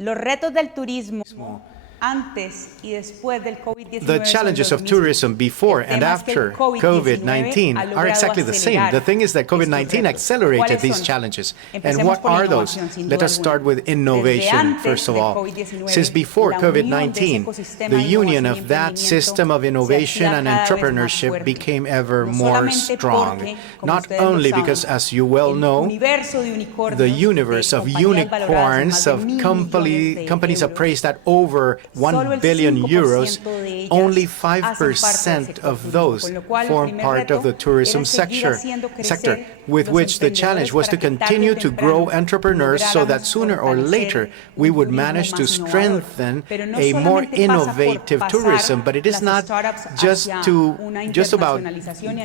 Los retos del turismo antes y después del COVID-19. The challenges of tourism before and after COVID-19 are exactly the same. The thing is that COVID-19 accelerated these challenges. And what are those? Let us start with innovation, first of all. Since before COVID-19, the union of that system of innovation and entrepreneurship became ever more strong. Not only because, as you well know, the universe of unicorns, of companies appraised at over 1 billion euros, only 5% of those form part of the tourism sector, with which the challenge was to continue to grow entrepreneurs so that sooner or later we would manage to strengthen a more innovative tourism. But it is not just about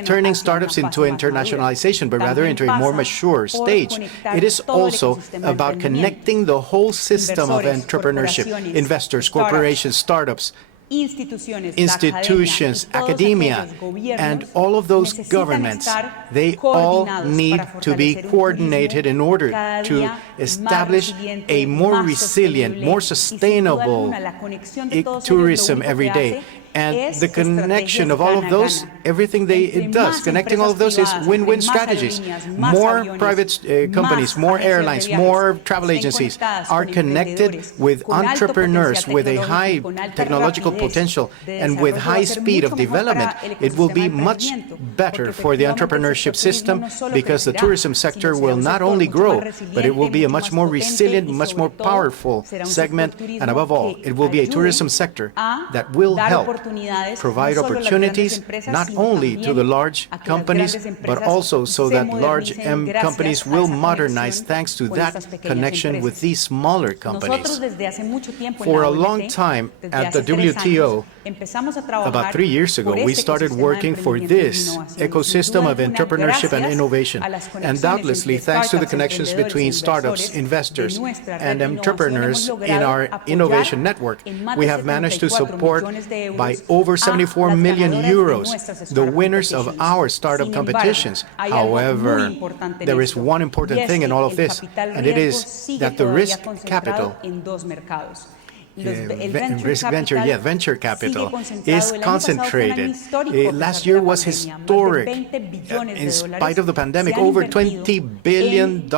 turning startups into internationalization, but rather into a more mature stage. It is also about connecting the whole system of entrepreneurship, investors, corporations, startups, institutions, academia, and all of those governments. They all need to be coordinated in order to establish a more resilient, more sustainable tourism every day. And the connection of all of those, everything it does, connecting all of those is win-win strategies. More private companies, more airlines, more travel agencies are connected with entrepreneurs with a high technological potential and with high speed of development. It will be much better for the entrepreneurship system because the tourism sector will not only grow, but it will be a much more resilient, much more powerful segment. And above all, it will be a tourism sector that will help provide opportunities not only to the large companies, but also so that large companies will modernize thanks to that connection with these smaller companies. For a long time at the WTO, about 3 years ago, we started working for this ecosystem of entrepreneurship and innovation. And doubtlessly, thanks to the connections between startups, investors, and entrepreneurs in our innovation network, we have managed to support by over 74 million euros the winners of our startup competitions. However, there is one important thing in all of this, and it is that the risk capital venture capital is concentrated. Last year was historic. In spite of the pandemic, over $20 billion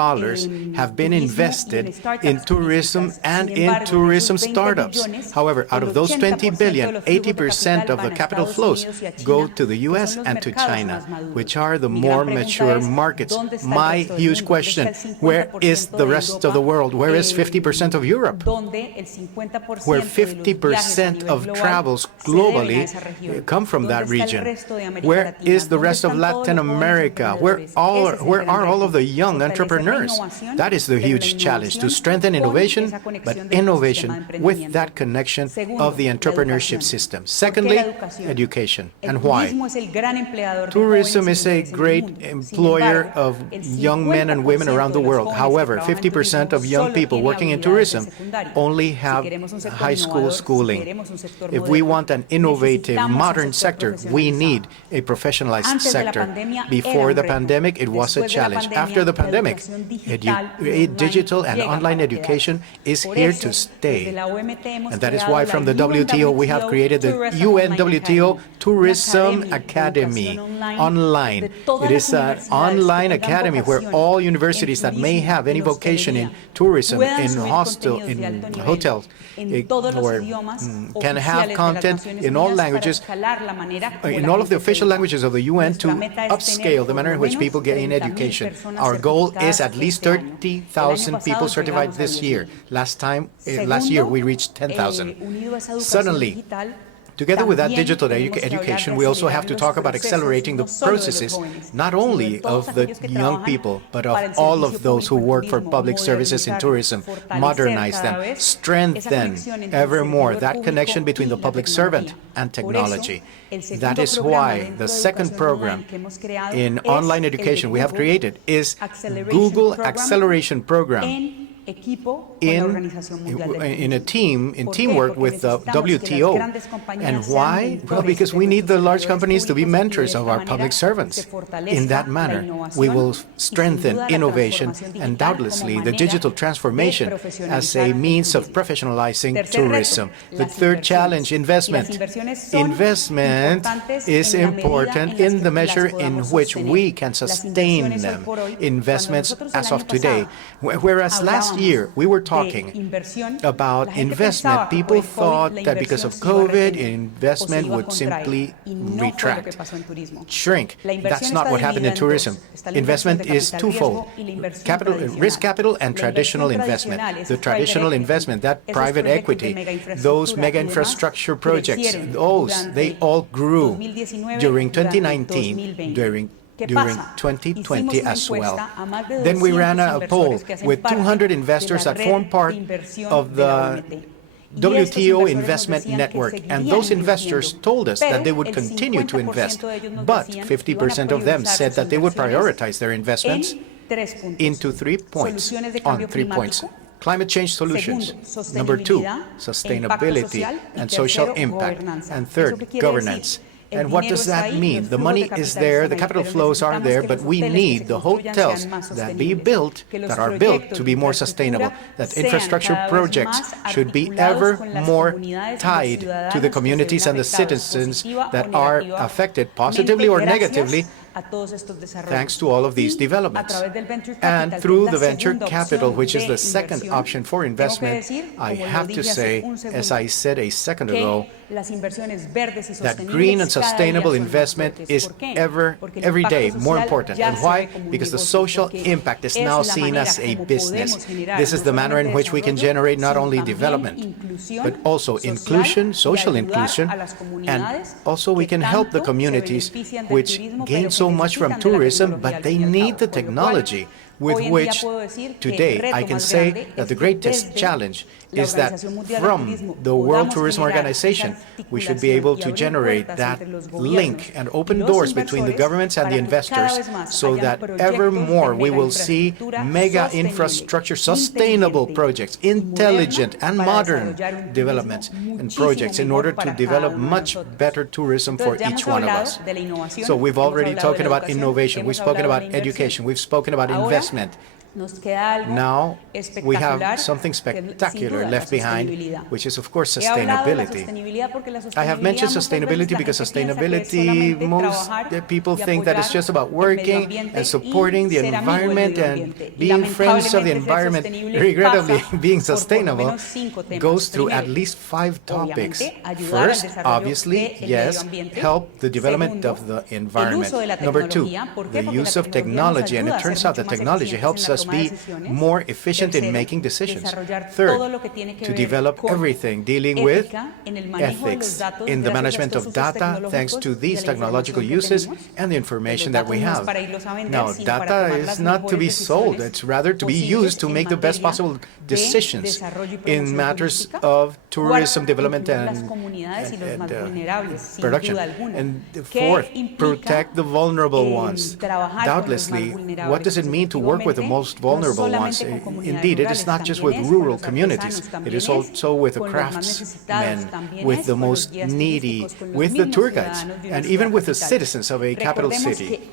have been invested in tourism and in tourism startups. However, out of those 20 billion, 80% of the capital flows go to the US and to China, which are the more mature markets. My huge question, where is the rest of the world? Where is 50% of Europe? Where 50% of travels globally come from that region. Where is the rest of Latin America? Where are all of the young entrepreneurs? That is the huge challenge, to strengthen innovation, but innovation with that connection of the entrepreneurship system. Secondly, education. And why? Tourism is a great employer of young men and women around the world. However, 50% of young people working in tourism only have high school schooling. If we want an innovative, modern sector, we need a professionalized sector. Before the pandemic, it was a challenge. After the pandemic, digital and online education is here to stay. And that is why from the WTO we have created the UNWTO Tourism Academy online. It is an online academy where all universities that may have any vocation in tourism, in hotels, can have content in all languages, in all of the official languages of the UN, to upscale the manner in which people gain education. Our goal is at least 30,000 people certified this year. Last year we reached 10,000. Suddenly, together with that digital education, we also have to talk about accelerating the processes, not only of the young people, but of all of those who work for public services in tourism, modernize them, strengthen ever more that connection between the public servant and technology. That is why the second program in online education we have created is Google Acceleration Program in a team, in teamwork with the WTO. And why? Well, because we need the large companies to be mentors of our public servants. In that manner, we will strengthen innovation and doubtlessly the digital transformation as a means of professionalizing tourism. The third challenge, investment. Investment is important in the measure in which we can sustain them. Investments as of today. Whereas last year we were talking about investment, people thought that because of COVID, investment would simply retract, shrink. That's not what happened in tourism. Investment is twofold: risk capital and traditional investment. The traditional investment, that private equity, those mega infrastructure projects, they all grew during 2019, during 2020 as well. Then we ran a poll with 200 investors that form part of the WTO investment network, and those investors told us that they would continue to invest, but 50% of them said that they would prioritize their investments into 3 points, on 3 points. Climate change solutions. Number 2, sustainability and social impact. And third, governance. And what does that mean? The money is there, the capital flows are there, but we need the hotels that are built to be more sustainable, that infrastructure projects should be ever more tied to the communities and the citizens that are affected positively or negatively thanks to all of these developments. And through the venture capital, which is the second option for investment, I have to say, as I said a second ago, that green and sustainable investment is every day more important. And why? Because the social impact is now seen as a business. This is the manner in which we can generate not only development, but also inclusion, social inclusion, and also we can help the communities which gain so much from tourism, but they need the technology with which today I can say that the greatest challenge is that from the World Tourism Organization, we should be able to generate that link and open doors between the governments and the investors so that ever more we will see mega infrastructure, sustainable projects, intelligent and modern developments and projects in order to develop much better tourism for each one of us. So we've already talked about innovation, we've spoken about education, we've spoken about investment. Now we have something spectacular left behind, which is, of course, sustainability. I have mentioned sustainability because sustainability, most people think that it's just about working and supporting the environment and being friends of the environment. Regrettably, being sustainable goes through at least 5 topics. First, obviously, yes, help the development of the environment. Number 2, the use of technology, and it turns out that technology helps us be more efficient in making decisions. Third, to develop everything dealing with ethics in the management of data, thanks to these technological uses and the information that we have. Now, data is not to be sold, it's rather to be used to make the best possible decisions in matters of tourism development and production. And fourth, protect the vulnerable ones. Doubtlessly, what does it mean to work with the most vulnerable ones? Indeed, it is not just with rural communities, it is also with the craftsmen, with the most needy, with the tour guides, and even with the citizens of a capital city.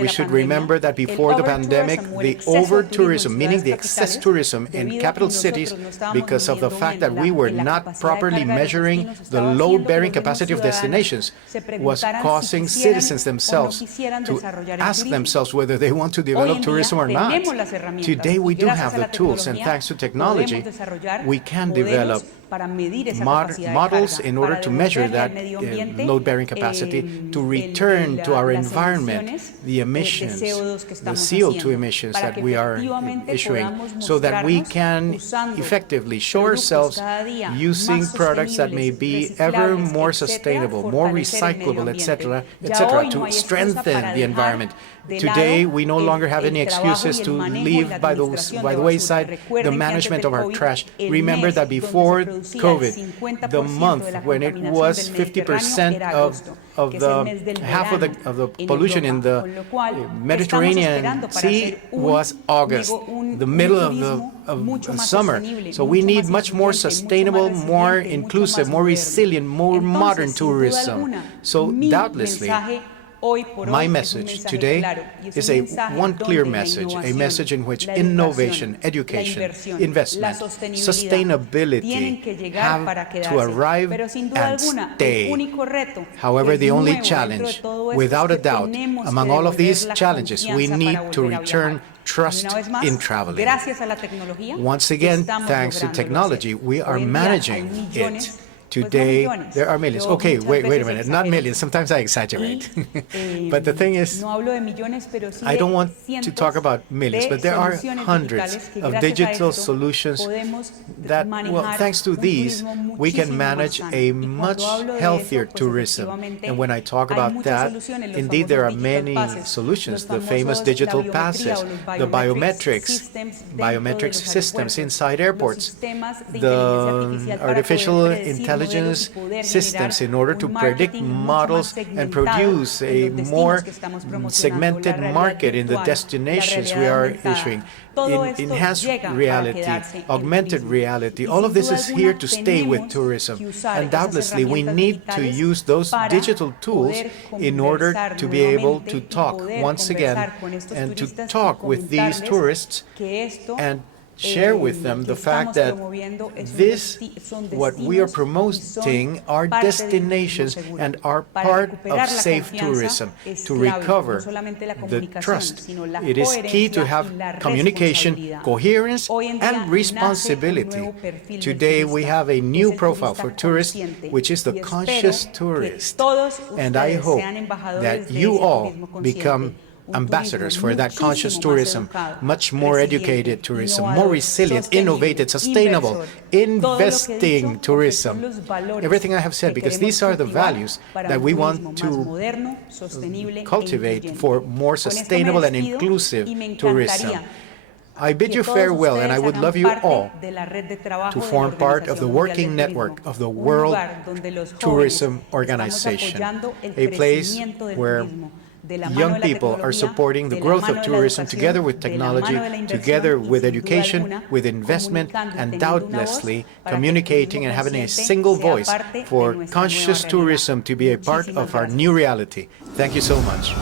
We should remember that before the pandemic, the over-tourism, meaning the excess tourism in capital cities, because of the fact that we were not properly measuring the load-bearing capacity of destinations, was causing citizens themselves to ask themselves whether they want to develop tourism or not. Today we do have the tools, and thanks to technology, we can develop models in order to measure that load-bearing capacity, to return to our environment the emissions, the CO2 emissions that we are issuing, so that we can effectively show ourselves using products that may be ever more sustainable, more recyclable, etc., to strengthen the environment. Today, we no longer have any excuses to leave by the wayside the management of our trash. Remember that before COVID, the month when it was 50% of the half of the pollution in the Mediterranean Sea was August, the middle of summer. So we need much more sustainable, more inclusive, more resilient, more modern tourism. So doubtlessly, my message today is one clear message, a message in which innovation, education, investment, sustainability have to arrive and stay. However, the only challenge, without a doubt, among all of these challenges, we need to return trust in traveling. Once again, thanks to technology, we are managing it. Today, there are millions. Okay, wait a minute, not millions. Sometimes I exaggerate. But the thing is, I don't want to talk about millions, but there are hundreds of digital solutions that, well, thanks to these, we can manage a much healthier tourism. And when I talk about that, indeed, there are many solutions. The famous digital passes, the biometric systems inside airports, the artificial intelligence systems in order to predict models and produce a more segmented market in the destinations we are issuing. Enhanced reality, augmented reality, all of this is here to stay with tourism. And doubtlessly, we need to use those digital tools in order to be able to talk once again and to talk with these tourists and share with them the fact that what we are promoting are destinations and are part of safe tourism to recover the trust. It is key to have communication, coherence, and responsibility. Today, we have a new profile for tourists, which is the conscious tourist. And I hope that you all become ambassadors for that conscious tourism, much more educated tourism, more resilient, innovative, sustainable, investing tourism. Everything I have said, because these are the values that we want to cultivate for more sustainable and inclusive tourism. I bid you farewell, and I would love you all to form part of the working network of the World Tourism Organization, a place where young people are supporting the growth of tourism together with technology, together with education, with investment, and doubtlessly communicating and having a single voice for conscious tourism to be a part of our new reality. Thank you so much.